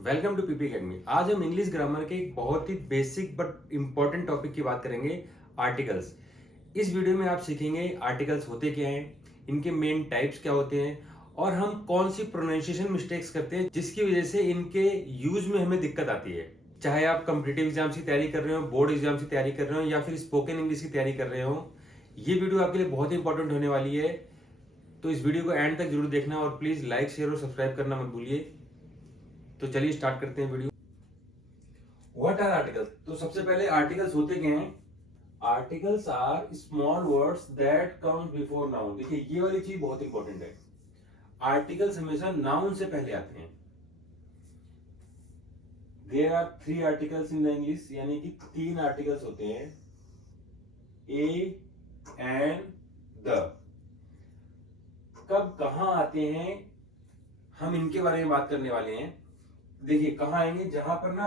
Welcome to PP academy. आज हम English grammar के एक बहुत ही बेसिक बट इंपॉर्टेंट टॉपिक की बात करेंगे, आर्टिकल्स। इस वीडियो में आप सीखेंगे आर्टिकल्स होते क्या हैं, इनके मेन टाइप्स क्या होते हैं और हम कौन सी प्रोनाउंसिएशन मिस्टेक्स करते हैं जिसकी वजह से इनके यूज में हमें दिक्कत आती है। चाहे आप कॉम्पिटिटिव एग्जाम्स की तैयारी कर रहे हो, बोर्ड एग्जाम्स की तैयारी कर रहे हो या फिर स्पोकन इंग्लिश की तैयारी कर रहे हो, ये वीडियो आपके लिए बहुत इंपॉर्टेंट होने वाली है। तो इस वीडियो को एंड तक जरूर देखना और प्लीज लाइक, शेयर और सब्सक्राइब करना मत भूलिए। तो चलिए स्टार्ट करते हैं वीडियो। What are articles? तो सबसे पहले आर्टिकल्स होते क्या हैं? Articles are small words that comes before noun. देखिए, ये वाली चीज बहुत इंपॉर्टेंट है। आर्टिकल्स हमेशा नाउन से पहले आते हैं। There are three articles in the English, यानी कि तीन आर्टिकल्स होते हैं, ए एंड द। कब कहां आते हैं हम इनके बारे में बात करने वाले हैं। देखिए कहां आएंगे, जहां पर ना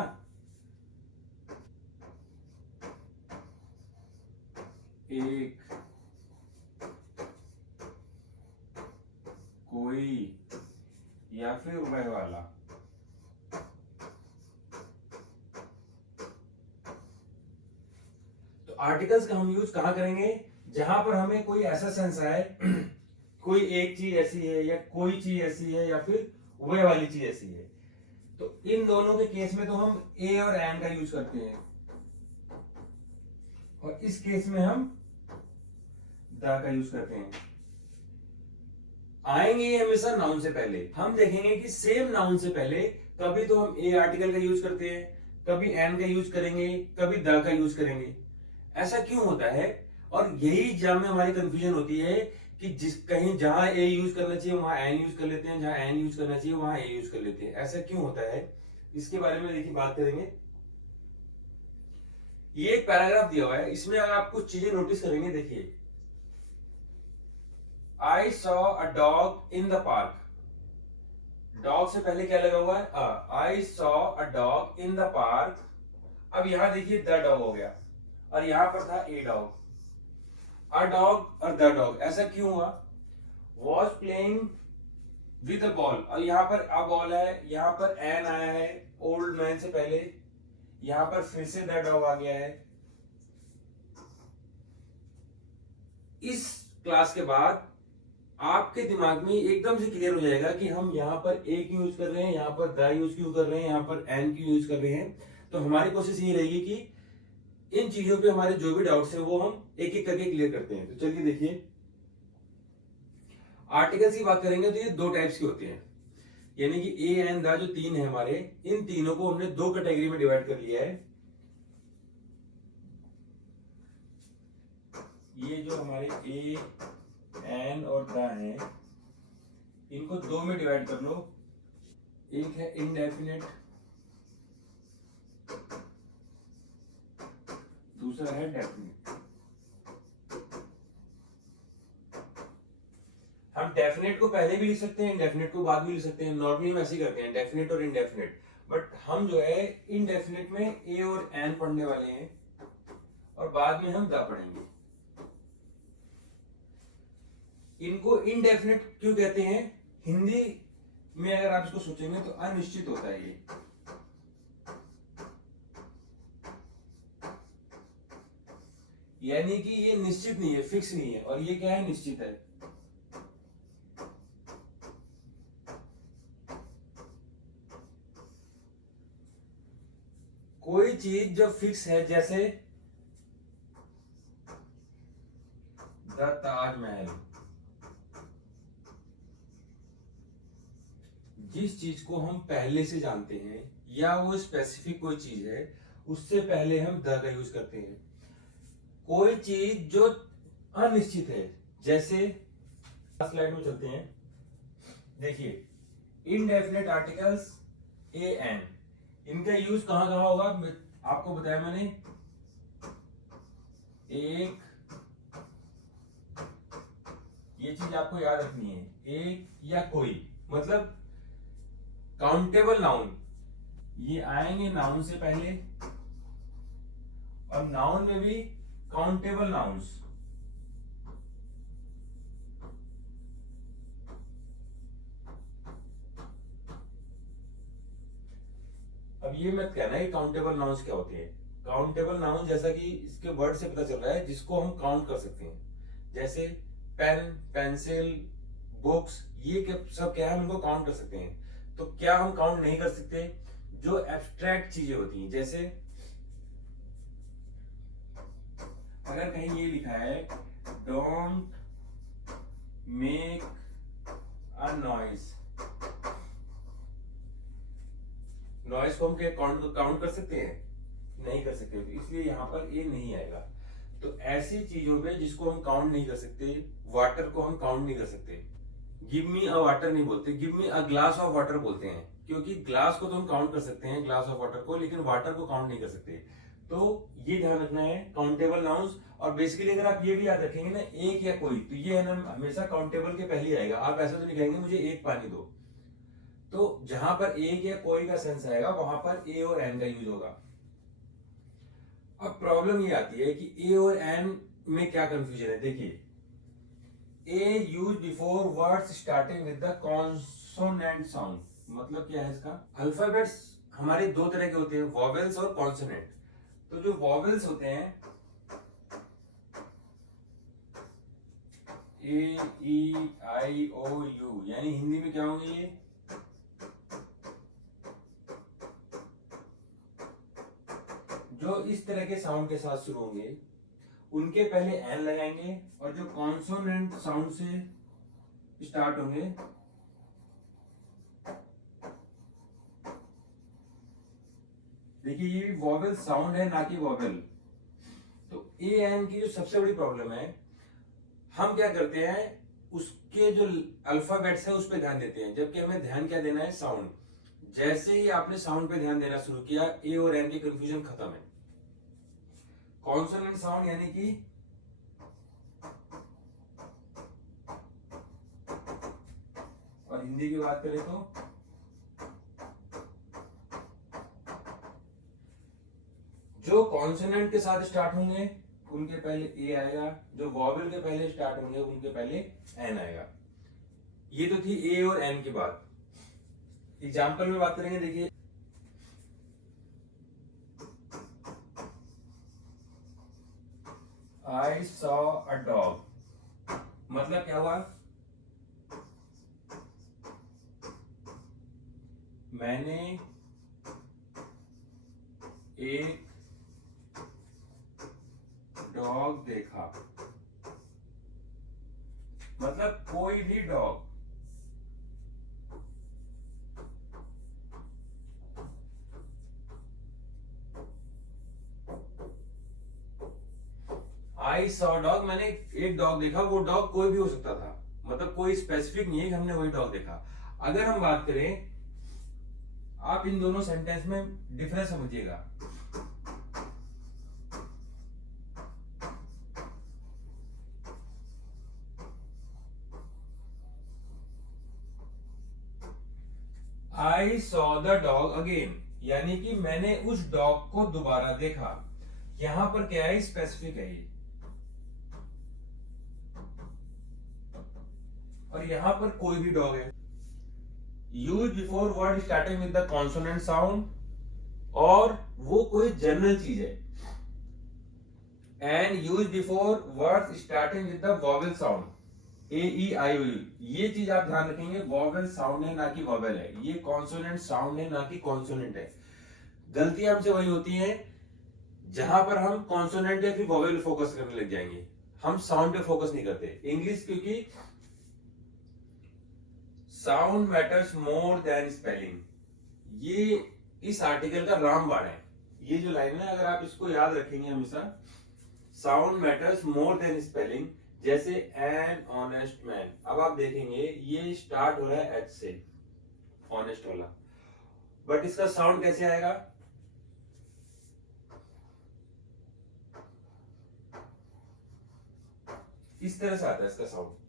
एक, कोई या फिर वह वाला। तो आर्टिकल्स का हम यूज कहां करेंगे? जहां पर हमें कोई ऐसा सेंस आए कोई एक चीज ऐसी है या कोई चीज ऐसी है या फिर वह वाली चीज ऐसी है। तो इन दोनों के केस में तो हम ए और एन का यूज करते हैं और इस केस में हम द का यूज करते हैं। आएंगे ये हमेशा नाउन से पहले। हम देखेंगे कि सेम नाउन से पहले कभी तो हम ए आर्टिकल का यूज करते हैं, कभी एन का यूज करेंगे, कभी द का यूज करेंगे। ऐसा क्यों होता है? और यही एग्जाम में हमारी कंफ्यूजन होती है कि जिस कहीं जहां ए यूज करना चाहिए वहां एन यूज कर लेते हैं, जहां एन यूज करना चाहिए वहां ए यूज कर लेते हैं। ऐसा क्यों होता है, इसके बारे में देखिए बात करेंगे। ये एक पैराग्राफ दिया हुआ है, इसमें अगर आप कुछ चीजें नोटिस करेंगे, देखिए, I saw a dog in the park. Dog से पहले क्या लगा हुआ है? I saw a dog in the park. अब यहां देखिए द डॉग हो गया और यहां पर था ए डॉग। अ डॉग और द डॉग, ऐसा क्यों हुआ? Was playing with a ball, और यहां पर अ बॉल है, यहां पर एन आया है ओल्ड मैन से पहले, यहां पर फिर से द डॉग आ गया है। इस क्लास के बाद आपके दिमाग में एकदम से क्लियर हो जाएगा कि हम यहाँ पर ए क्यों यूज कर रहे हैं, यहाँ पर द यूज क्यों कर रहे हैं, यहाँ पर एन क्यों यूज कर रहे हैं। तो हमारी कोशिश ये रहेगी कि इन चीजों पे हमारे जो भी डाउट्स हैं वो हम एक एक करके क्लियर करते हैं। तो चलिए देखिए, आर्टिकल्स की बात करेंगे तो ये दो टाइप्स के होते हैं, यानी कि ए एन द जो तीन है हमारे, इन तीनों को हमने दो कैटेगरी में डिवाइड कर लिया है। ये जो हमारे ए एन और द हैं, इनको दो में डिवाइड कर लो। एक है इनडेफिनेट, दूसरा है डेफिनेट। हम डेफिनेट को पहले भी लिख सकते हैं, इनडेफिनेट को बाद में लिख सकते हैं। नॉर्मली हम ऐसे ही करते हैं, डेफिनेट और इनडेफिनेट। बट हम जो है इनडेफिनेट में ए और एन पढ़ने वाले हैं और बाद में हम द पढ़ेंगे। इनको इनडेफिनेट क्यों कहते हैं? हिंदी में अगर आप इसको सोचेंगे तो अनिश्चित होता है ये। यानी कि ये निश्चित नहीं है, फिक्स नहीं है, और ये क्या है? निश्चित है। कोई चीज जो फिक्स है, जैसे द ताजमहल, जिस चीज को हम पहले से जानते हैं या वो स्पेसिफिक कोई चीज है, उससे पहले हम द का यूज करते हैं। कोई चीज जो अनिश्चित है, जैसे स्लाइड में चलते हैं, देखिए, इनडेफिनेट आर्टिकल्स ए एन, इनका यूज कहां कहां होगा आपको बताया मैंने। एक, ये चीज आपको याद रखनी है, एक या कोई, मतलब काउंटेबल नाउन, ये आएंगे नाउन से पहले, और नाउन में भी काउंटेबल नाउन्स। अब ये मत कहना कि काउंटेबल नाउन्स क्या होते हैं। काउंटेबल नाउन जैसा कि इसके वर्ड से पता चल रहा है जिसको हम काउंट कर सकते हैं, जैसे पेन, पेंसिल, बुक्स, ये सब क्या है, हम इनको काउंट कर सकते हैं। तो क्या हम काउंट नहीं कर सकते जो एब्स्ट्रैक्ट चीजें होती हैं, जैसे अगर कहीं ये लिखा है don't make a noise, noise को हम क्या काउंट कर सकते हैं? नहीं कर सकते, तो इसलिए यहाँ पर ये नहीं आएगा। तो ऐसी चीजों पे जिसको हम काउंट नहीं कर सकते, वाटर को हम काउंट नहीं कर सकते। गिव मी अ वाटर नहीं बोलते, give me a glass of water बोलते हैं, क्योंकि ग्लास को तो हम काउंट कर सकते हैं, ग्लास ऑफ वाटर को, लेकिन वाटर को काउंट नहीं कर सकते। तो ये ध्यान रखना है काउंटेबल नाउन्स। और बेसिकली अगर आप ये भी याद रखेंगे ना, एक या कोई, तो ये है ना हमेशा काउंटेबल के पहले आएगा। आप ऐसा तो नहीं कहेंगे मुझे एक पानी दो। तो जहां पर एक या कोई का सेंस आएगा वहां पर ए और एन का यूज होगा। अब प्रॉब्लम ये आती है कि ए और एन में क्या कंफ्यूजन है। देखिए, a use before words starting with the consonant sound, मतलब क्या है इसका? अल्फाबेट्स हमारे दो तरह के होते हैं, वॉवेल्स और कॉन्सोनेंट। तो जो वॉवेल्स होते हैं ए, ई, आई, ओ, यू, यानी हिंदी में क्या होंगे ये? जो इस तरह के साउंड के साथ शुरू होंगे उनके पहले एन लगाएंगे, और जो कॉन्सोनेंट साउंड से स्टार्ट होंगे देखिए ये वॉवेल साउंड है ना कि वॉवेल। तो ए एन की जो सबसे बड़ी प्रॉब्लम है, हम क्या करते हैं उसके जो अल्फाबेट्स है उस पर ध्यान देते हैं, जबकि हमें ध्यान क्या देना है? साउंड। जैसे ही आपने साउंड पे ध्यान देना शुरू किया, ए और एन की कंफ्यूजन खत्म है। कॉन्सोनेंट साउंड यानी कि और हिंदी की बात करें तो जो कॉन्सोनेंट के साथ स्टार्ट होंगे उनके पहले ए आएगा, जो वॉवेल के पहले स्टार्ट होंगे उनके पहले एन आएगा। ये तो थी ए और एन की बात। एग्जाम्पल में बात करेंगे, देखिए आई सॉ अ डॉग, मतलब क्या हुआ? मैंने एक डॉग देखा, मतलब कोई भी डॉग। आई सॉ डॉग, मैंने एक डॉग देखा, वो डॉग कोई भी हो सकता था, मतलब कोई स्पेसिफिक नहीं है कि हमने वही डॉग देखा। अगर हम बात करें, आप इन दोनों सेंटेंस में डिफरेंस समझिएगा। I saw the dog again, यानी कि मैंने उस डॉग को दोबारा देखा। यहां पर क्या है? स्पेसिफिक है ये, और यहां पर कोई भी डॉग है। Use before word starting with the consonant sound, और वो कोई जनरल चीज है। And use before word starting with the vowel sound, A, E, I, O, U. ये चीज आप ध्यान रखेंगे, वॉवेल साउंड है ना कि वॉवेल है, ये कॉन्सोनेंट साउंड है ना कि कॉन्सोनेंट है। गलती हमसे वही होती है जहां पर हम कॉन्सोनेंट या फिर वॉवेल फोकस करने लग जाएंगे, हम साउंड पे फोकस नहीं करते। इंग्लिश क्योंकि sound matters more than spelling, ये इस आर्टिकल का रामबाण है। ये जो लाइन है अगर आप इसको याद रखेंगे हमेशा, sound matters more than spelling, जैसे एन ऑनेस्ट मैन। अब आप देखेंगे ये स्टार्ट हो रहा है एच से, ऑनेस्ट वाला, बट इसका साउंड कैसे आएगा? इस तरह से आता है इसका साउंड।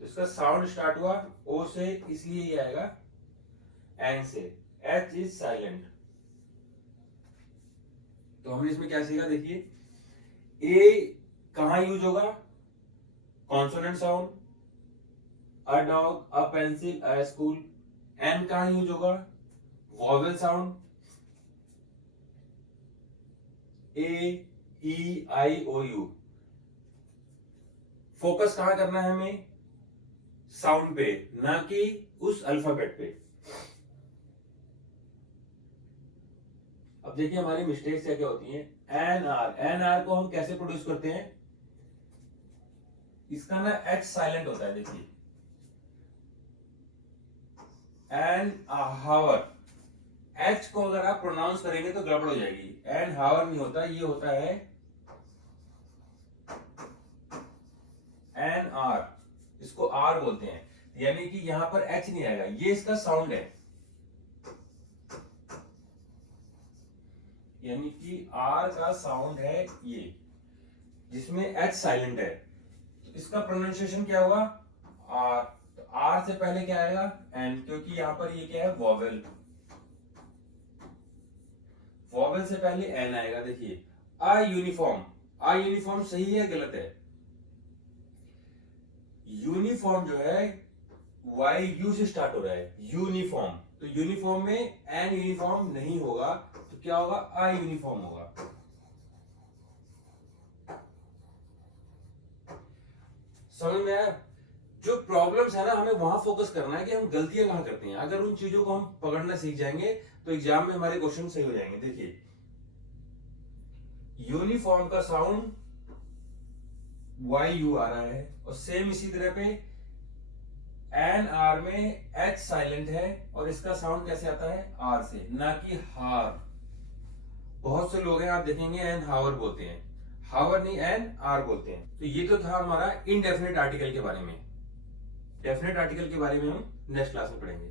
तो इसका साउंड स्टार्ट हुआ ओ से, इसलिए ये आएगा एन से। H is silent. तो हमने इसमें क्या सीखा? देखिए, ए कहां यूज होगा? Consonant sound, a dog, a pencil, a school. An कहां यूज होगा? Vowel sound, A-E-I-O-U। फोकस कहां करना है हमें? साउंड पे, ना कि उस अल्फाबेट पे। अब देखिए हमारी मिस्टेक्स क्या क्या होती हैं। एन आर को हम कैसे प्रोड्यूस करते हैं? इसका ना एच साइलेंट होता है, देखिए एन हावर। एच को अगर आप प्रोनाउंस करेंगे तो गड़बड़ हो जाएगी। एन हावर नहीं होता, ये होता है एन आर। इसको आर बोलते हैं, यानी कि यहां पर एच नहीं आएगा, ये इसका साउंड है। यानी कि आर का साउंड है ये, जिसमें एच साइलेंट है। तो इसका प्रोनाउंसिएशन क्या होगा? आर। तो आर से पहले क्या आएगा? एन, क्योंकि यहां पर ये क्या है? वॉवेल। वॉवेल से पहले एन आएगा। देखिए आ यूनिफॉर्म। आ यूनिफॉर्म सही है गलत है? यूनिफॉर्म जो है वाई यू से स्टार्ट हो रहा है, यूनिफॉर्म। तो यूनिफॉर्म में एन यूनिफॉर्म नहीं होगा, तो क्या होगा? आ यूनिफॉर्म होगा। समझ में आया? जो प्रॉब्लम्स है ना, हमें वहां फोकस करना है कि हम गलतियां कहां करते हैं। अगर उन चीजों को हम पकड़ना सीख जाएंगे तो एग्जाम में हमारे क्वेश्चन सही हो जाएंगे। देखिए यूनिफॉर्म का साउंड वाई यू आ रहा है, और सेम इसी तरह पे एन आर में एच साइलेंट है, और इसका साउंड कैसे आता है? आर से, ना कि हार। बहुत से लोग हैं आप देखेंगे एन हावर बोलते हैं, हावर नहीं एन आर बोलते हैं। तो ये तो था हमारा इनडेफिनेट आर्टिकल के बारे में। डेफिनेट आर्टिकल के बारे में हम नेक्स्ट क्लास में पढ़ेंगे।